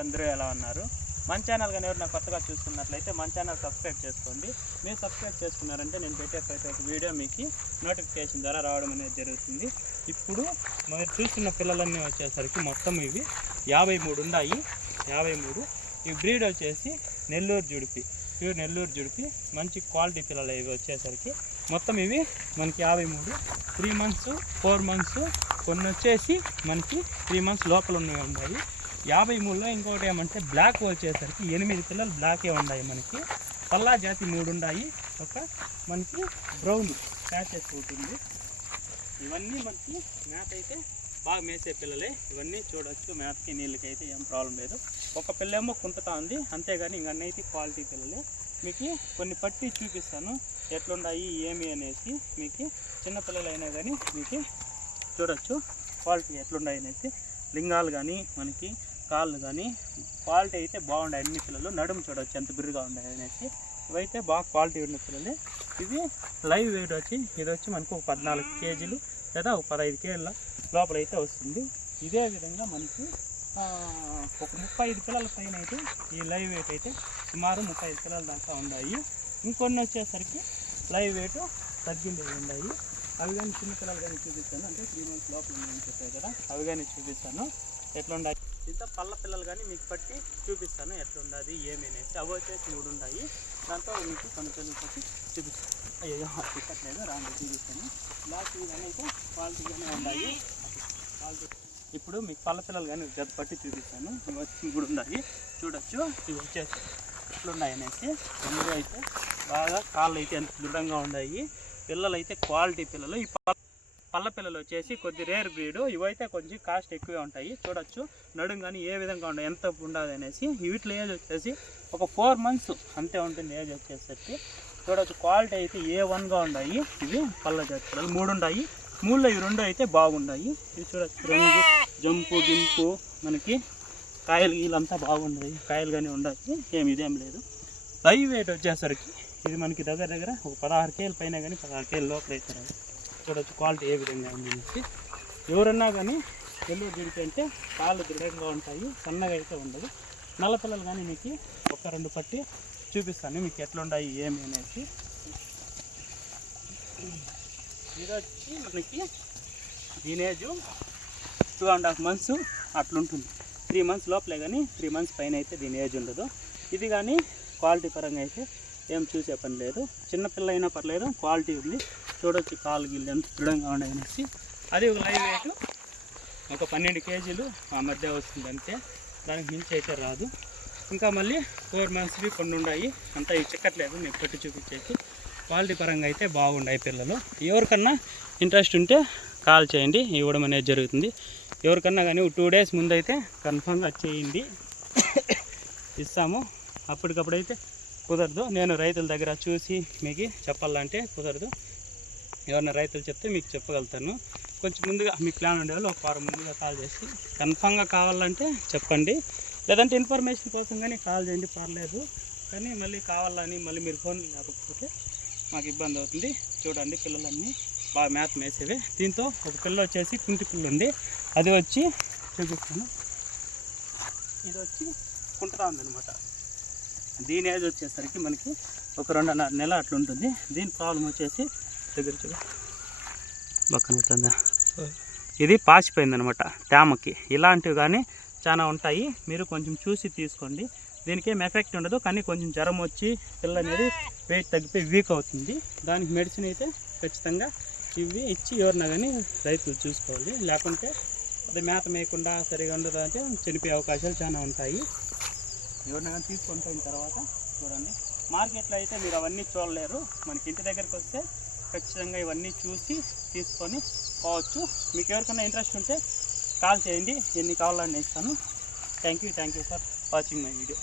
అందరూ ఎలా ఉన్నారు? మన ఛానల్ కానీ ఎవరైనా కొత్తగా చూస్తున్నట్లయితే మన ఛానల్ సబ్స్క్రైబ్ చేసుకోండి. మీరు సబ్స్క్రైబ్ చేసుకున్నారంటే నేను పెట్టే ప్రతి ఒక్క వీడియో మీకు నోటిఫికేషన్ ద్వారా రావడం అనేది జరుగుతుంది. ఇప్పుడు మీరు చూస్తున్న పిల్లలన్నీ వచ్చేసరికి మొత్తం ఇవి యాభై మూడు ఉన్నాయి. యాభై మూడు. ఈ బ్రీడ్ వచ్చేసి నెల్లూరు జుడిపి. ప్యూర్ నెల్లూరు జుడిపి. మంచి క్వాలిటీ పిల్లలు ఇవి వచ్చేసరికి. మొత్తం ఇవి మనకి యాభై మూడు. త్రీ మంత్స్ ఫోర్ మంత్స్ కొన్ని వచ్చేసి మనకి త్రీ మంత్స్ లోపల ఉన్నవి ఉన్నాయి. యాభై మూడులో ఇంకోటి ఏమంటే బ్లాక్ వచ్చేసరికి ఎనిమిది పిల్లలు బ్లాకే ఉన్నాయి మనకి. పల్లా జాతి మూడు ఉన్నాయి ఒక మనకి బ్రౌన్ ప్యాచెస్ ఉంటుంది ఇవన్నీ మనకి మ్యాప్ అయితే బాగా మేసే పిల్లలే. ఇవన్నీ చూడొచ్చు. మ్యాప్కి నీళ్ళకి అయితే ఏం ప్రాబ్లం లేదు. ఒక పిల్లేమో కుంటుతా ఉంది. అంతేగాని ఇంక అయితే క్వాలిటీ పిల్లలే. మీకు కొన్ని పట్టి చూపిస్తాను. ఎట్లున్నాయి ఏమి అనేసి మీకు చిన్న పిల్లలైనా కానీ మీకు చూడొచ్చు. క్వాలిటీ ఎట్లున్నాయి అనేసి. లింగాలు కానీ మనకి కాళ్ళు కానీ క్వాలిటీ అయితే బాగుండే అన్ని పిల్లలు. నడుము చూడొచ్చు ఎంత బిర్రుగా ఉండే అనేసి. ఇవైతే బాగా క్వాలిటీ ఉన్న పిల్లలు. ఇవి లైవ్ వెయిట్ వచ్చి ఇది వచ్చి మనకు ఒక పద్నాలుగు కేజీలు లేదా ఒక పదహైదు కేజీల లోపల అయితే వస్తుంది. ఇదే విధంగా మనకి ఒక ముప్పై ఐదు పిల్లల పైన అయితే ఈ లైవ్ వెయిట్ అయితే సుమారు ముప్పై ఐదు పిల్లల దాకా ఉన్నాయి. ఇంకొన్ని వచ్చేసరికి లైవ్ వెయిట్ తగ్గింది ఉన్నాయి. అవి కానీ చిన్న పిల్లలు కానీ చూపిస్తాను. అంటే త్రీ మంత్స్ లోపల ఉన్నాయని చెప్పాయి కదా. అవి కానీ చూపిస్తాను. ఎట్లుండాయి ఇంత పళ్ళ పిల్లలు కానీ మీకు పట్టి చూపిస్తాను ఎట్లుండది ఏమి అవి వచ్చేసి మూడు ఉన్నాయి దాంతో మీకు కొన్ని కొన్ని పట్టి చూపిస్తాను. అయ్యో తిప్పట్లేదు రాండి చూపిస్తాను. లాస్ట్ కానీ అయితే క్వాలిటీగానే ఉన్నాయి క్వాలిటీ ఇప్పుడు మీకు పళ్ళ పిల్లలు కానీ జత పట్టి చూపిస్తాను. ఇవి వచ్చి కూడా ఉన్నాయి చూడొచ్చు. ఇవి వచ్చేసి ఎట్లున్నాయి అనేసి. రెండు అయితే బాగా కాళ్ళు అయితే ఎంత దృఢంగా ఉన్నాయి. పిల్లలు అయితే క్వాలిటీ పిల్లలు. ఈ ప- పళ్ళ పిల్లలు వచ్చేసి కొద్ది రేర్ బ్రీడ్. ఇవైతే కొంచెం కాస్ట్ ఎక్కువే ఉంటాయి. చూడొచ్చు. నడుం కానీ ఏ విధంగా ఉండవు ఎంత ఉండదు అనేసి. వీటిలో ఏజ్ వచ్చేసి ఒక ఫోర్ మంత్స్ అంతే ఉంటుంది ఏజ్ వచ్చేసరికి. చూడొచ్చు క్వాలిటీ అయితే ఏ వన్గా ఉన్నాయి ఇవి పళ్ళ జాతి మూడు ఉన్నాయి మూడులో ఇవి రెండు అయితే బాగున్నాయి ఇవి చూడొచ్చు రంగు జంపు గింపు మనకి కాయలు వీళ్ళంతా బాగున్నాయి కాయలు కానీ ఉన్నాయి ఏమి ఇదేం లేదు. లైవ్ వెయిట్ వచ్చేసరికి ఇది మనకి దగ్గర దగ్గర ఒక పదహారు కేలు పైన కానీ పదహారు కేలు లోపల అయితే చూడొచ్చు క్వాలిటీ ఏ విధంగా ఉంది అనేసి. ఎవరన్నా కానీ ఎల్లు దిడికి అంటే కాళ్ళు దృఢంగా ఉంటాయి సన్నగా అయితే ఉండదు. నల్ల పిల్లలు కానీ మీకు ఒక రెండు పట్టి చూపిస్తాను మీకు ఎట్లుండాయి ఏమి అనేసి. ఇది వచ్చి మనకి దీనేజు టూ అండ్ హాఫ్ మంత్స్ అట్లుంటుంది. త్రీ మంత్స్ లోపలే కానీ త్రీ మంత్స్ పైన అయితే దీని ఏజ్ ఉండదు. ఇది కానీ క్వాలిటీ పరంగా అయితే ఏం చూసే పని లేదు. చిన్నపిల్ల అయినా పర్లేదు క్వాలిటీ ఉంది. చూడొచ్చు కాలు గిల్లు ఎంత దృఢంగా ఉన్నాయి అనేసి. అది ఒక లైవ్ వెయిట్ ఒక పన్నెండు కేజీలు ఆ మధ్య వస్తుంది అంతే. దానికి మించి అయితే రాదు. ఇంకా మళ్ళీ ఫోర్ మంత్స్వి కొన్ని ఉన్నాయి. అంతా ఇవి చిక్కట్లేదు మీకు పెట్టి చూపించేసి. క్వాలిటీ పరంగా అయితే బాగుండాయి పిల్లలు. ఎవరికన్నా ఇంట్రెస్ట్ ఉంటే కాల్ చేయండి ఇవ్వడం అనేది జరుగుతుంది. ఎవరికన్నా కానీ టూ డేస్ ముందైతే కన్ఫామ్గా చేయండి. ఇస్తాము. అప్పటికప్పుడైతే కుదరదు. నేను రైతుల దగ్గర చూసి మీకు చెప్పాలంటే కుదరదు. ఎవరైనా రైతులు చెప్తే మీకు చెప్పగలుగుతాను. కొంచెం ముందుగా మీ ప్లాన్ ఉండేవాళ్ళు ఒక వారం ముందుగా కాల్ చేసి కన్ఫామ్గా కావాలంటే చెప్పండి. లేదంటే ఇన్ఫర్మేషన్ కోసం కానీ కాల్ చేయండి పర్లేదు. కానీ మళ్ళీ కావాలని మళ్ళీ మీరు ఫోన్ లేకపోతే మాకు ఇబ్బంది అవుతుంది. చూడండి పిల్లలన్నీ బాగా మ్యాథ్ వేసేవి. దీంతో ఒక పిల్ల వచ్చేసి కుంటి పిల్ల ఉంది. అది వచ్చి చూపిస్తాను. ఇది వచ్చి కుంటుతా ఉందనమాట దీని ఏజ్ వచ్చేసరికి మనకి ఒక రెండున్నర నెల అట్లుంటుంది. దీని ప్రాబ్లం వచ్చేసి దగ్గర చూడు పక్కన పెట్టందా ఇది పాసిపోయింది అనమాట తేమకి. ఇలాంటివి కానీ చాలా ఉంటాయి. మీరు కొంచెం చూసి తీసుకోండి. దీనికి ఏం ఎఫెక్ట్ ఉండదు కానీ కొంచెం జ్వరం వచ్చి పిల్ల అనేది వెయిట్ తగ్గిపోయి వీక్ అవుతుంది. దానికి మెడిసిన్ అయితే ఖచ్చితంగా ఇవి ఇచ్చి ఎవరినా కానీ రైతులు చూసుకోవాలి. లేకుంటే అది మేత మేయకుండా సరిగా ఉండదు అంటే చనిపోయే అవకాశాలు చాలా ఉంటాయి. ఎవరిన కానీ తీసుకొని పోయిన తర్వాత చూడండి. మార్కెట్లో అయితే మీరు అవన్నీ చూడలేరు. మనకి ఇంటి దగ్గరికి వస్తే ఖచ్చితంగా ఇవన్నీ చూసి తీసుకొని పోవచ్చు. మీకు ఎవరికైనా ఇంట్రెస్ట్ ఉంటే కాల్ చేయండి. ఎన్ని కావాలని ఇస్తాను. Thank you thank you for watching my video